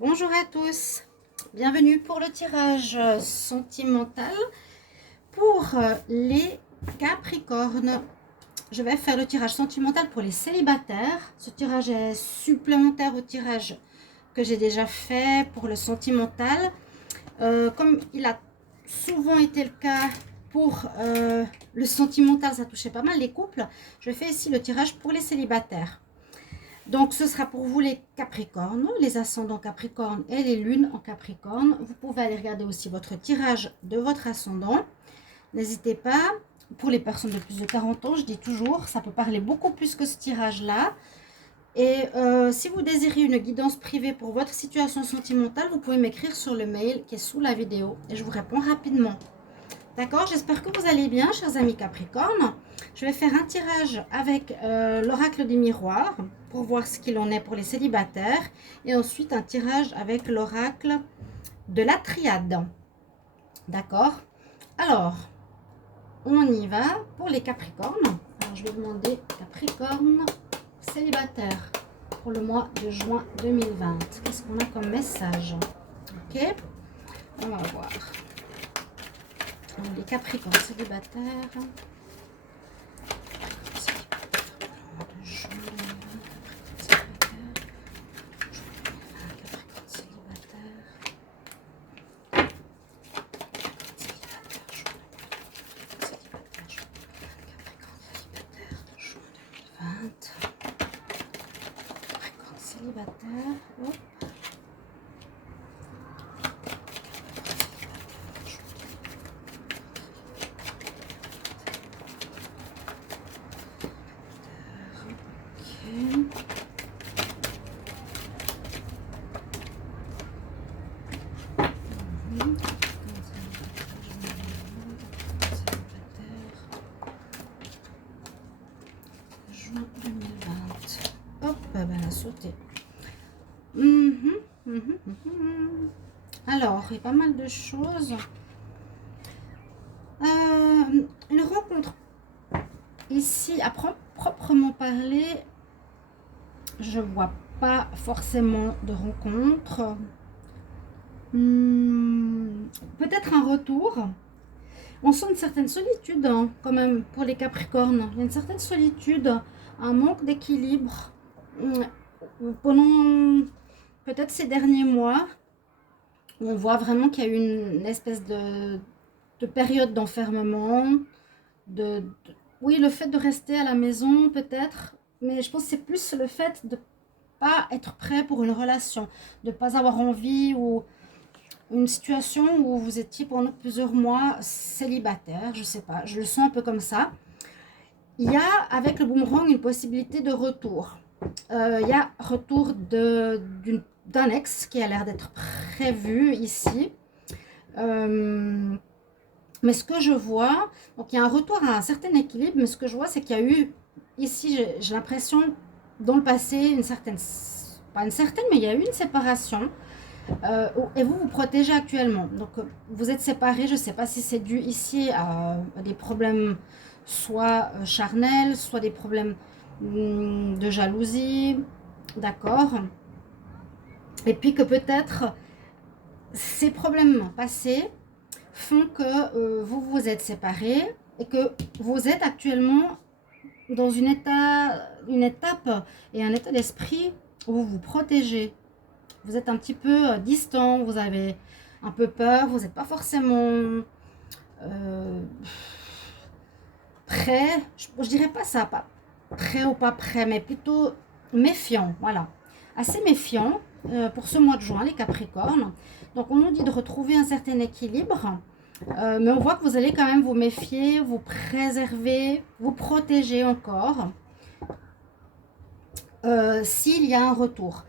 Bonjour à tous, bienvenue pour le tirage sentimental pour les Capricornes. Je vais faire le tirage sentimental pour les célibataires. Ce tirage est supplémentaire au tirage que j'ai déjà fait pour le sentimental. Comme il a souvent été le cas pour le sentimental, ça touchait pas mal les couples. Je fais ici le tirage pour les célibataires. Donc, ce sera pour vous les Capricornes, les ascendants Capricorne et les lunes en Capricorne. Vous pouvez aller regarder aussi votre tirage de votre ascendant. N'hésitez pas, pour les personnes de plus de 40 ans, je dis toujours, ça peut parler beaucoup plus que ce tirage-là. Et si vous désirez une guidance privée pour votre situation sentimentale, vous pouvez m'écrire sur le mail qui est sous la vidéo et je vous réponds rapidement. D'accord, j'espère que vous allez bien, chers amis Capricorne. Je vais faire un tirage avec l'oracle des miroirs pour voir ce qu'il en est pour les célibataires. Et ensuite, un tirage avec l'oracle de la triade. D'accord. Alors, on y va pour les Capricornes. Alors, je vais demander Capricorne célibataire pour le mois de juin 2020. Qu'est-ce qu'on a comme message? Ok, on va voir. Les Capricornes célibataires. Célibataire, hop. Juin 2020. Hop, ben elle a sauté. Alors, il y a pas mal de choses. Une rencontre. Ici, à proprement parler, je vois pas forcément de rencontre. Peut-être un retour. On sent une certaine solitude hein, quand même pour les Capricornes. Il y a une certaine solitude, un manque d'équilibre. Pendant peut-être ces derniers mois, on voit vraiment qu'il y a eu une espèce de période d'enfermement. Oui, le fait de rester à la maison peut-être, mais je pense que c'est plus le fait de pas être prêt pour une relation, de pas avoir envie ou une situation où vous étiez pendant plusieurs mois célibataire, je sais pas, je le sens un peu comme ça. Il y a avec le boomerang une possibilité de retour. Il y a retour d'un ex qui a l'air d'être prévu ici. Mais ce que je vois, donc il y a un retour à un certain équilibre, mais ce que je vois, c'est qu'il y a eu, ici, j'ai l'impression, dans le passé, une certaine, pas une certaine, mais il y a eu une séparation. Et vous vous protégez actuellement. Donc, vous êtes séparés, je ne sais pas si c'est dû ici à des problèmes soit charnels, soit des problèmes de jalousie, d'accord. Et puis que peut-être ces problèmes passés font que vous vous êtes séparés et que vous êtes actuellement dans une étape et un état d'esprit où vous vous protégez. Vous êtes un petit peu distant, vous avez un peu peur, vous n'êtes pas forcément prêt. Je dirais pas ça, pas prêt ou pas prêt, mais plutôt méfiant, voilà. Assez méfiant pour ce mois de juin, les Capricornes. Donc on nous dit de retrouver un certain équilibre, mais on voit que vous allez quand même vous méfier, vous préserver, vous protéger encore s'il y a un retour.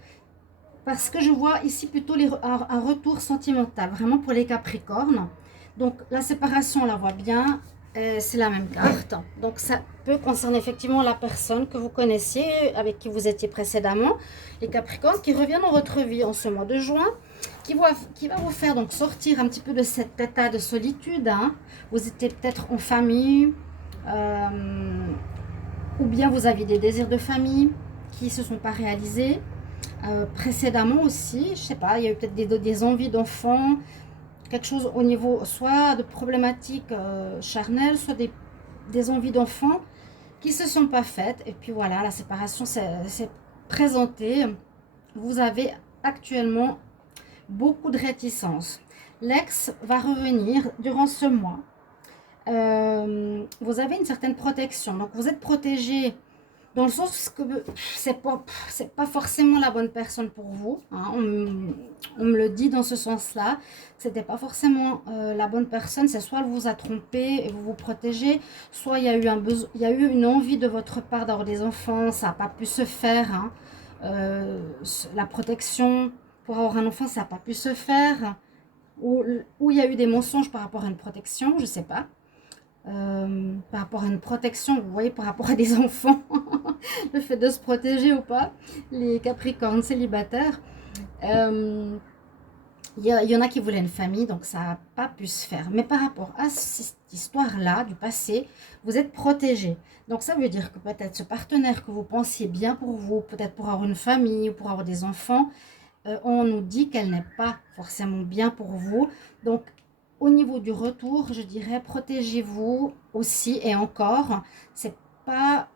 Parce que je vois ici plutôt un retour sentimental, vraiment pour les Capricornes. Donc la séparation, on la voit bien, c'est la même carte. Donc ça peut concerner effectivement la personne que vous connaissiez, avec qui vous étiez précédemment. Les Capricornes qui reviennent dans votre vie en ce mois de juin, qui va vous faire donc sortir un petit peu de cet état de solitude. Hein. Vous étiez peut-être en famille, ou bien vous aviez des désirs de famille qui ne se sont pas réalisés. précédemment aussi, je sais pas, il y a eu peut-être des envies d'enfants, quelque chose au niveau soit de problématiques charnelles, soit des envies d'enfants qui se sont pas faites. Et puis voilà, la séparation s'est présentée. Vous avez actuellement beaucoup de réticence. L'ex va revenir durant ce mois. Vous avez une certaine protection. Donc, vous êtes protégé dans le sens que c'est pas forcément la bonne personne pour vous. Hein. On me le dit dans ce sens-là. C'était pas forcément la bonne personne. C'est soit elle vous a trompé et vous vous protégez, soit il y a eu il y a eu une envie de votre part d'avoir des enfants. Ça n'a pas pu se faire. Hein. La protection pour avoir un enfant, ça n'a pas pu se faire. Ou il y a eu des mensonges par rapport à une protection, je sais pas. Par rapport à une protection, vous voyez, par rapport à des enfants, le fait de se protéger ou pas, les Capricornes célibataires. Il y en a qui voulaient une famille, donc ça n'a pas pu se faire. Mais par rapport à cette histoire-là, du passé, vous êtes protégé. Donc ça veut dire que peut-être ce partenaire que vous pensiez bien pour vous, peut-être pour avoir une famille ou pour avoir des enfants, on nous dit qu'elle n'est pas forcément bien pour vous. Donc au niveau du retour, je dirais protégez-vous aussi et encore. C'est pas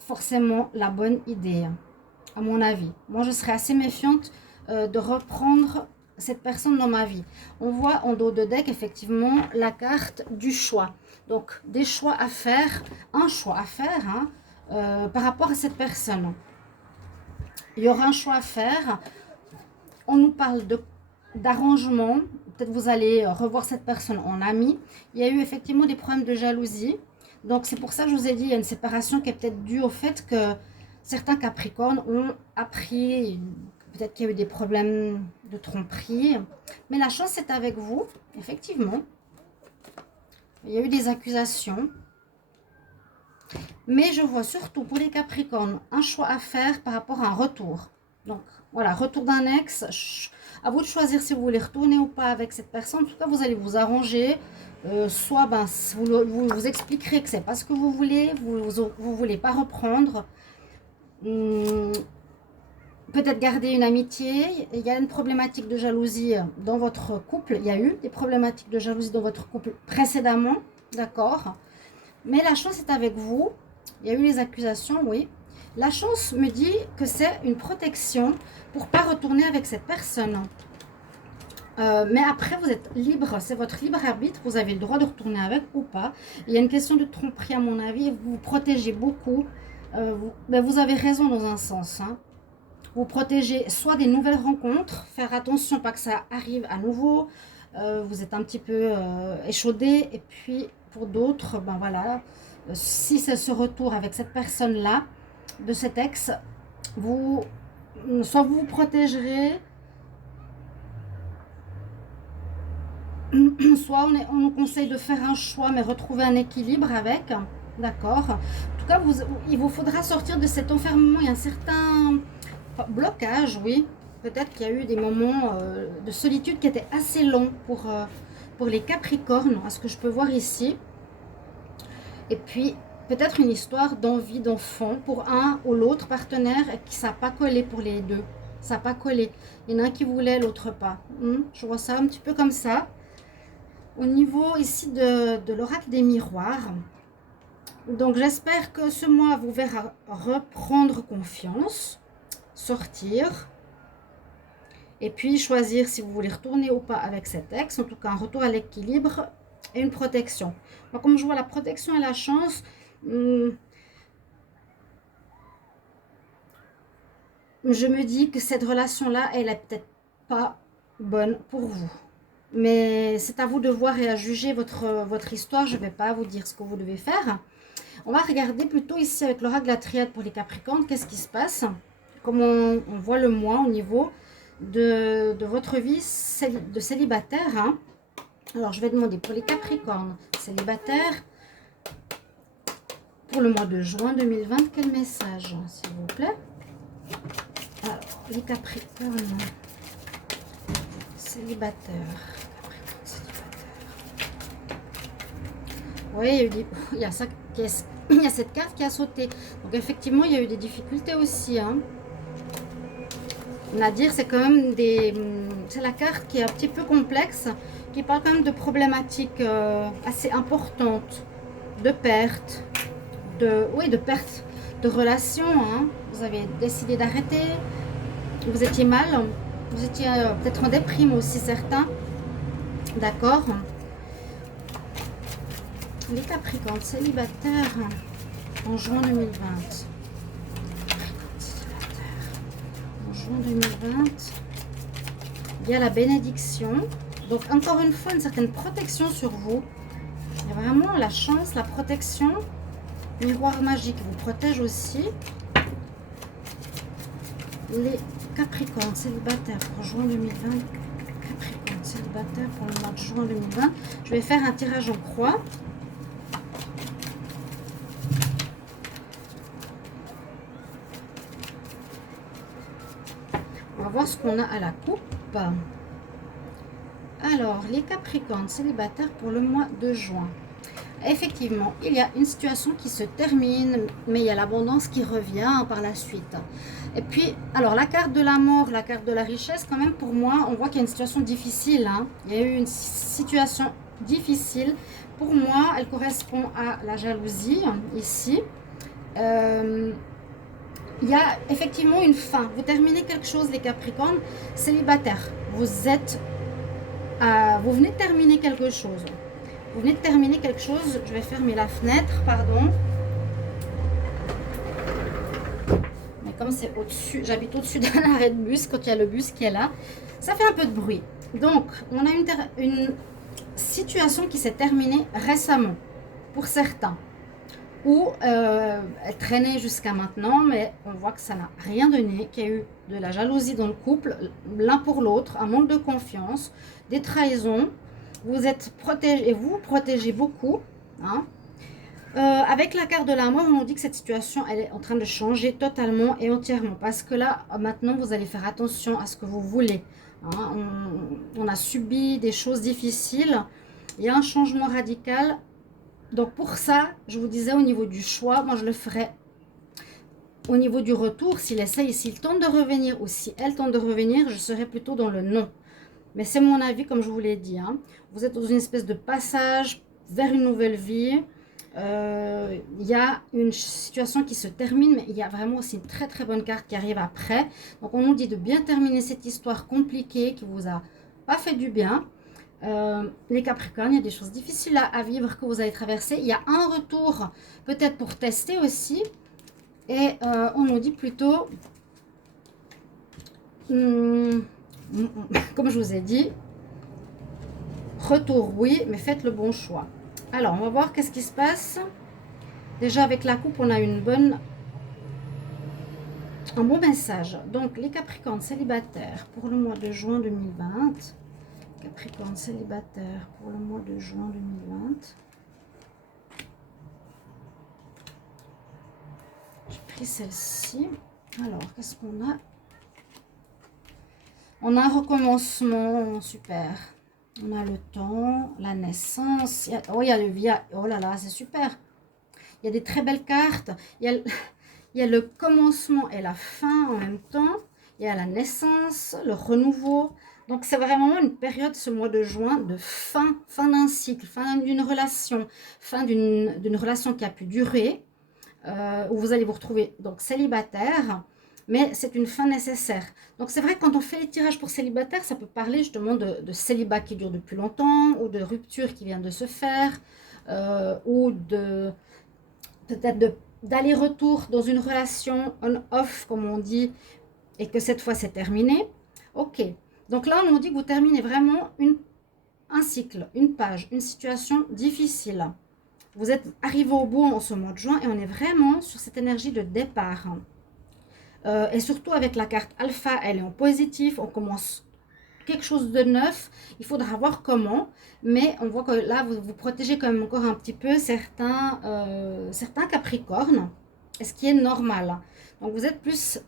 forcément la bonne idée, à mon avis. Moi, je serais assez méfiante de reprendre cette personne dans ma vie. On voit en dos de deck effectivement la carte du choix. Donc des choix à faire, un choix à faire hein, par rapport à cette personne. Il y aura un choix à faire. On nous parle d'arrangement. Peut-être vous allez revoir cette personne en ami. Il y a eu effectivement des problèmes de jalousie. Donc c'est pour ça que je vous ai dit, il y a une séparation qui est peut-être due au fait que certains Capricornes ont appris, peut-être qu'il y a eu des problèmes de tromperie. Mais la chance est avec vous, effectivement. Il y a eu des accusations. Mais je vois surtout pour les Capricornes un choix à faire par rapport à un retour. Donc voilà, retour d'un ex. À vous de choisir si vous voulez retourner ou pas avec cette personne. En tout cas, vous allez vous arranger. Soit vous expliquerez que c'est pas ce que vous voulez. Vous voulez pas reprendre. Peut-être garder une amitié. Il y a une problématique de jalousie dans votre couple. Il y a eu des problématiques de jalousie dans votre couple précédemment. D'accord. Mais la chance est avec vous. Il y a eu les accusations, oui. La chance me dit que c'est une protection pour ne pas retourner avec cette personne. Mais après, vous êtes libre. C'est votre libre arbitre. Vous avez le droit de retourner avec ou pas. Il y a une question de tromperie à mon avis. Vous vous protégez beaucoup. Vous avez raison dans un sens. Hein. Vous protégez soit des nouvelles rencontres. Faire attention, pas que ça arrive à nouveau. Vous êtes un petit peu échaudé. Et puis, pour d'autres, ben voilà. Si c'est ce retour avec cette personne-là, de cet ex, soit vous protégerez, soit on nous conseille de faire un choix, mais retrouver un équilibre avec, d'accord. En tout cas, il vous faudra sortir de cet enfermement. Il y a un certain blocage, oui. Peut-être qu'il y a eu des moments de solitude qui étaient assez longs pour les Capricornes, à ce que je peux voir ici. Et puis, peut-être une histoire d'envie d'enfant pour un ou l'autre partenaire et qui ça n'a pas collé pour les deux. Ça n'a pas collé. Il y en a un qui voulait, l'autre pas. Je vois ça un petit peu comme ça. Au niveau ici de l'oracle des miroirs. Donc, j'espère que ce mois vous verra reprendre confiance, sortir. Et puis, choisir si vous voulez retourner ou pas avec cet ex. En tout cas, un retour à l'équilibre et une protection. Moi, comme je vois la protection et la chance, je me dis que cette relation-là, elle est peut-être pas bonne pour vous. Mais c'est à vous de voir et à juger votre histoire. Je ne vais pas vous dire ce que vous devez faire. On va regarder plutôt ici avec l'oracle de la triade pour les Capricornes. Qu'est-ce qui se passe? Comment on voit le mois au niveau de votre vie de célibataire. Hein. Alors, je vais demander pour les Capricornes célibataires. Pour le mois de juin 2020, quel message, s'il vous plaît? Alors, les Capricornes célibataires. Oui, il y a cette carte qui a sauté. Donc, effectivement, il y a eu des difficultés aussi. Hein. Nadir, c'est quand même c'est la carte qui est un petit peu complexe, qui parle quand même de problématiques assez importantes, de pertes, oui, de pertes de relations. Hein. Vous avez décidé d'arrêter, vous étiez mal, vous étiez peut-être en déprime aussi certains, d'accord. Les Capricornes célibataires en juin 2020. En juin 2020, il y a la bénédiction. Donc encore une fois, une certaine protection sur vous. Il y a vraiment la chance, la protection. Miroir magique vous protège aussi. Les Capricornes célibataires pour juin 2020. Capricornes célibataires pour le mois de juin 2020. Je vais faire un tirage en croix. On va voir ce qu'on a à la coupe. Alors, les Capricornes célibataires pour le mois de juin. Effectivement, il y a une situation qui se termine, mais il y a l'abondance qui revient par la suite. Et puis, alors la carte de la mort, la carte de la richesse, quand même pour moi, on voit qu'il y a une situation difficile. Hein. Il y a eu une situation difficile. Pour moi, elle correspond à la jalousie, ici. Il y a effectivement une fin. Vous terminez quelque chose, les Capricornes célibataires. Vous venez de terminer quelque chose. Vous venez de terminer quelque chose. Je vais fermer la fenêtre, pardon. Mais comme c'est au-dessus, j'habite au-dessus d'un arrêt de bus, quand il y a le bus qui est là, ça fait un peu de bruit. Donc, on a une situation qui s'est terminée récemment, pour certains. Ou elle traînait jusqu'à maintenant, mais on voit que ça n'a rien donné, qu'il y a eu de la jalousie dans le couple, l'un pour l'autre, un manque de confiance, des trahisons. Vous êtes protégé et vous protégez beaucoup. Hein. Avec la carte de la mort, on nous dit que cette situation, elle est en train de changer totalement et entièrement. Parce que là, maintenant, vous allez faire attention à ce que vous voulez. Hein. On a subi des choses difficiles. Il y a un changement radical. Donc pour ça, je vous disais au niveau du choix, moi je le ferais au niveau du retour. S'il essaye, s'il tente de revenir ou si elle tente de revenir, je serais plutôt dans le non. Mais c'est mon avis, comme je vous l'ai dit. Hein. Vous êtes dans une espèce de passage vers une nouvelle vie. Il y a une situation qui se termine, mais il y a vraiment aussi une très très bonne carte qui arrive après. Donc on nous dit de bien terminer cette histoire compliquée qui vous a pas fait du bien. Les Capricornes, il y a des choses difficiles à vivre que vous allez traverser. Il y a un retour peut-être pour tester aussi. Et on nous dit plutôt, comme je vous ai dit, retour oui, mais faites le bon choix. Alors, on va voir qu'est-ce qui se passe. Déjà, avec la coupe, on a un bon message. Donc, les Capricornes célibataires pour le mois de juin 2020. Capricorne célibataire pour le mois de juin 2020. J'ai pris celle-ci. Alors, qu'est-ce qu'on a? On a un recommencement, super. On a le temps, la naissance. Oh, il y a le via. Oh là là, c'est super. Il y a des très belles cartes. Il y a le commencement et la fin en même temps. Il y a la naissance, le renouveau. Donc, c'est vraiment une période, ce mois de juin, de fin d'un cycle, fin d'une relation, fin d'une relation qui a pu durer, où vous allez vous retrouver donc célibataire, mais c'est une fin nécessaire. Donc, c'est vrai que quand on fait les tirages pour célibataire, ça peut parler justement de célibat qui dure depuis longtemps, ou de rupture qui vient de se faire, ou peut-être d'aller-retour dans une relation on-off, comme on dit, et que cette fois c'est terminé. Ok. Donc là, on nous dit que vous terminez vraiment un cycle, une page, une situation difficile. Vous êtes arrivé au bout en ce mois de juin et on est vraiment sur cette énergie de départ. Et surtout avec la carte alpha, elle est en positif, on commence quelque chose de neuf. Il faudra voir comment, mais on voit que là, vous protégez quand même encore un petit peu certains Capricornes, ce qui est normal. Donc vous êtes plus...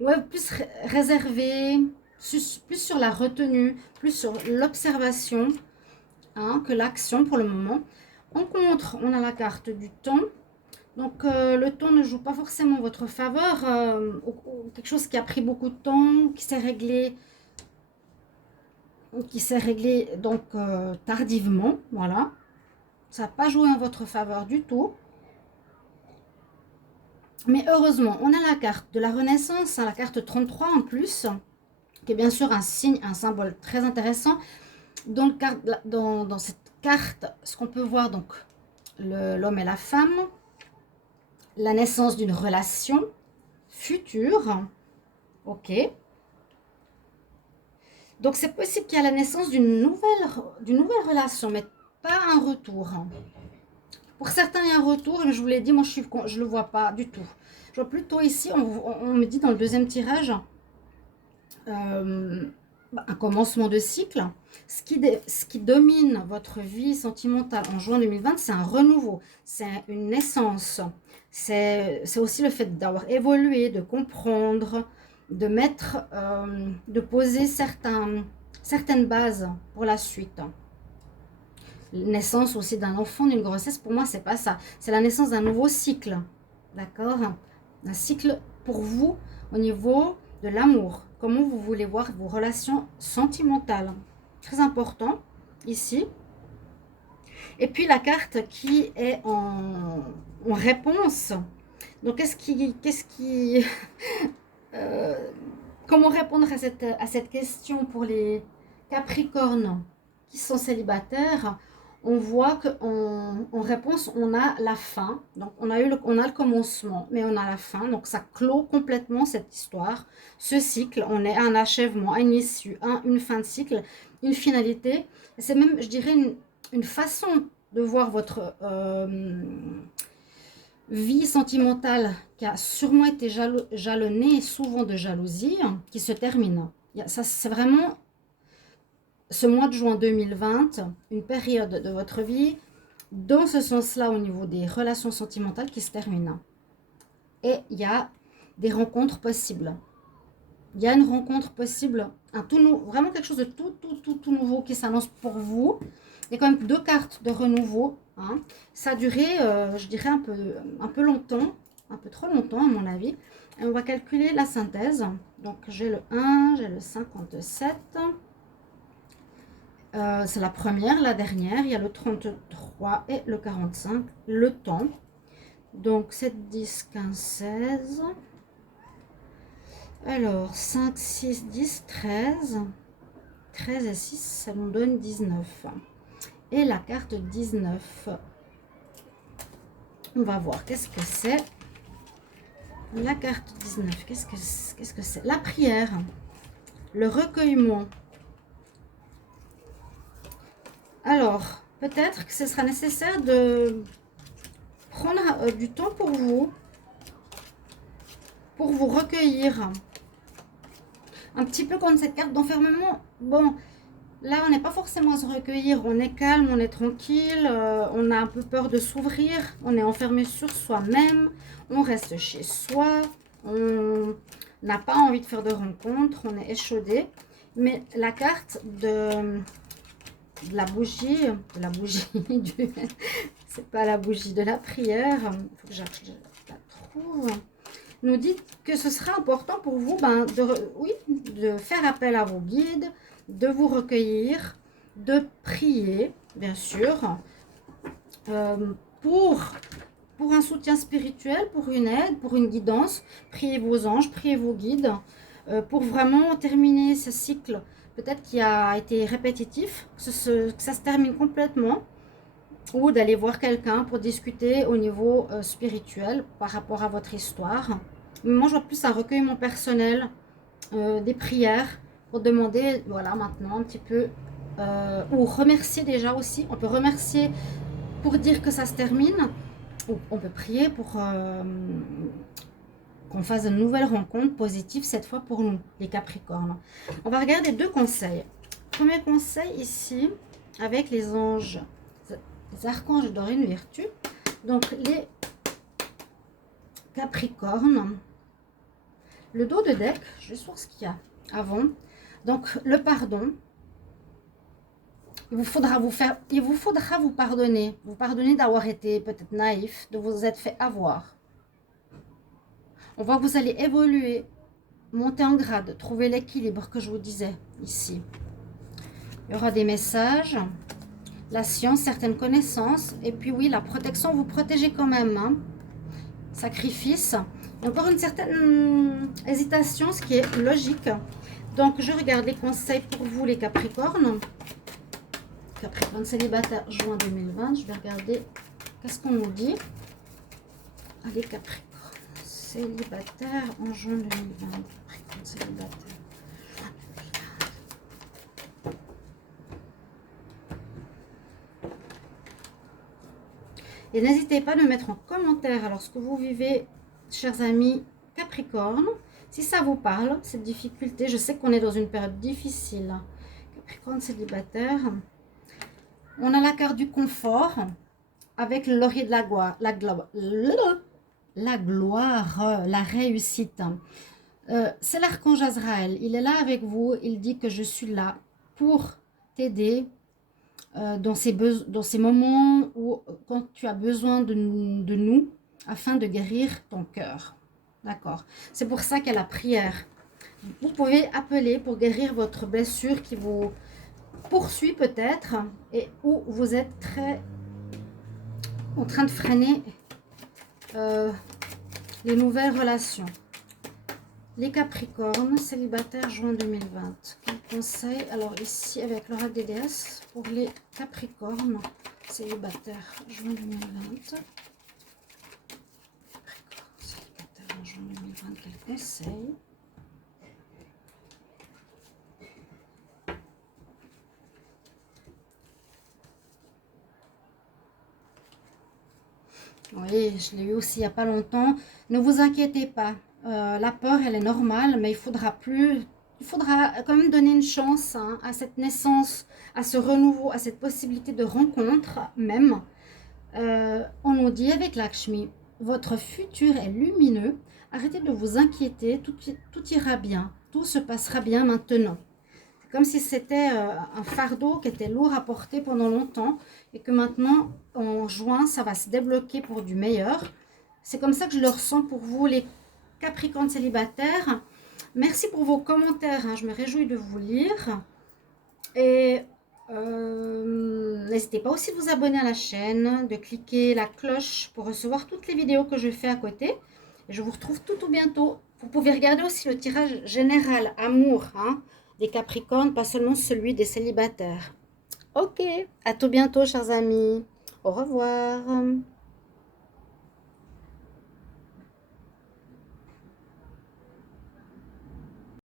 ouais, plus réservé, plus sur la retenue, plus sur l'observation, hein, que l'action pour le moment. En contre, on a la carte du temps, Donc, le temps ne joue pas forcément en votre faveur. Ou quelque chose qui a pris beaucoup de temps, qui s'est réglé donc tardivement. Voilà. Ça n'a pas joué en votre faveur du tout. Mais heureusement, on a la carte de la Renaissance, hein, la carte 33 en plus, qui est bien sûr un signe, un symbole très intéressant. Dans cette carte, ce qu'on peut voir, donc l'homme et la femme, la naissance d'une relation future. Ok. Donc c'est possible qu'il y ait la naissance d'une nouvelle relation, mais pas un retour. Pour certains, il y a un retour, mais je vous l'ai dit, moi je ne le vois pas du tout. Je vois plutôt ici, on me dit dans le deuxième tirage, un commencement de cycle. Ce qui domine votre vie sentimentale en juin 2020, c'est un renouveau, c'est une naissance. C'est aussi le fait d'avoir évolué, de comprendre, de poser certaines bases pour la suite. Naissance aussi d'un enfant, d'une grossesse, pour moi, c'est pas ça. C'est la naissance d'un nouveau cycle. D'accord? Un cycle pour vous au niveau de l'amour. Comment vous voulez voir vos relations sentimentales. Très important ici. Et puis la carte qui est en réponse. Donc, comment répondre à cette question pour les Capricornes qui sont célibataires? On voit qu'en réponse, on a la fin. Donc, on a le commencement, mais on a la fin. Donc, ça clôt complètement cette histoire, ce cycle. On est à un achèvement, à une issue, une fin de cycle, une finalité. C'est même, je dirais, une façon de voir votre vie sentimentale qui a sûrement été jalonnée souvent de jalousie, qui se termine. Ça, c'est vraiment ce mois de juin 2020, une période de votre vie, dans ce sens-là au niveau des relations sentimentales qui se terminent. Et il y a des rencontres possibles. Il y a une rencontre possible, vraiment quelque chose de tout nouveau qui s'annonce pour vous. Il y a quand même 2 cartes de renouveau. Hein. Ça a duré, je dirais, un peu longtemps, un peu trop longtemps à mon avis. Et on va calculer la synthèse. Donc j'ai le 1, j'ai le 57. C'est la première, la dernière. Il y a le 33 et le 45, le temps. Donc 7, 10, 15, 16. Alors 5, 6, 10, 13. 13 et 6, ça nous donne 19. Et la carte 19. On va voir qu'est-ce que c'est. La carte 19, qu'est-ce que c'est? La prière, le recueillement. Alors, peut-être que ce sera nécessaire de prendre du temps pour vous recueillir. Un petit peu comme cette carte d'enfermement. Bon, là, on n'est pas forcément à se recueillir. On est calme, on est tranquille. On a un peu peur de s'ouvrir. On est enfermé sur soi-même. On reste chez soi. On n'a pas envie de faire de rencontres. On est échaudé. Mais la carte de la bougie, c'est pas la bougie, de la prière, il faut que je la trouve, nous dit que ce sera important pour vous de faire appel à vos guides, de vous recueillir, de prier, bien sûr, pour un soutien spirituel, pour une aide, pour une guidance. Priez vos anges, priez vos guides, pour vraiment terminer ce cycle, peut-être qui a été répétitif, que ça se termine complètement, ou d'aller voir quelqu'un pour discuter au niveau spirituel par rapport à votre histoire. Moi, je vois plus un recueillement personnel, des prières pour demander, voilà, maintenant un petit peu, ou remercier déjà aussi. On peut remercier pour dire que ça se termine, ou on peut prier pour qu'on fasse de nouvelles rencontres positives, cette fois pour nous, les Capricornes. On va regarder 2 conseils. Premier conseil ici, avec les anges, les archanges d'or et une vertu. Donc, les Capricornes. Le dos de deck, je vais voir ce qu'il y a avant. Donc, le pardon. il vous faudra vous pardonner d'avoir été peut-être naïf, de vous être fait avoir. On voit que vous allez évoluer, monter en grade, trouver l'équilibre que je vous disais ici. Il y aura des messages, la science, certaines connaissances, et puis oui, la protection, vous protégez quand même, hein. Sacrifice, et encore une certaine hésitation, ce qui est logique. Donc, je regarde les conseils pour vous, les Capricornes. Capricorne célibataire, juin 2020. Je vais regarder qu'est-ce qu'on nous dit. Allez, Capricorne célibataire en juin 2020. Capricorne célibataire. Et n'hésitez pas à me mettre en commentaire alors ce que vous vivez, chers amis Capricorne. Si ça vous parle, cette difficulté, je sais qu'on est dans une période difficile. Capricorne célibataire. On a la carte du confort avec le laurier de la gloire, la réussite. C'est l'archange Azraël. Il est là avec vous. Il dit que je suis là pour t'aider dans ces moments où quand tu as besoin de nous afin de guérir ton cœur. D'accord. C'est pour ça qu'il y a la prière. Vous pouvez appeler pour guérir votre blessure qui vous poursuit peut-être et où vous êtes très en train de freiner les nouvelles relations. Les Capricornes, célibataires, juin 2020. Quel conseil? Alors ici, avec l'oracle des déesses, pour les Capricornes, célibataires, juin 2020. Capricorne, célibataire, en juin 2020, quel conseil? Oui, je l'ai eu aussi il n'y a pas longtemps. Ne vous inquiétez pas. La peur, elle est normale, mais il faudra quand même donner une chance hein, à cette naissance, à ce renouveau, à cette possibilité de rencontre même. On nous dit avec Lakshmi, votre futur est lumineux. Arrêtez de vous inquiéter, tout ira bien, tout se passera bien maintenant. Comme si c'était un fardeau qui était lourd à porter pendant longtemps et que maintenant, en juin, ça va se débloquer pour du meilleur. C'est comme ça que je le ressens pour vous, les Capricornes célibataires. Merci pour vos commentaires, hein, je me réjouis de vous lire. Et n'hésitez pas aussi de vous abonner à la chaîne, de cliquer la cloche pour recevoir toutes les vidéos que je fais à côté. Et je vous retrouve tout bientôt. Vous pouvez regarder aussi le tirage général amour, hein, des Capricornes, pas seulement celui des célibataires. Ok, à tout bientôt chers amis. Au revoir.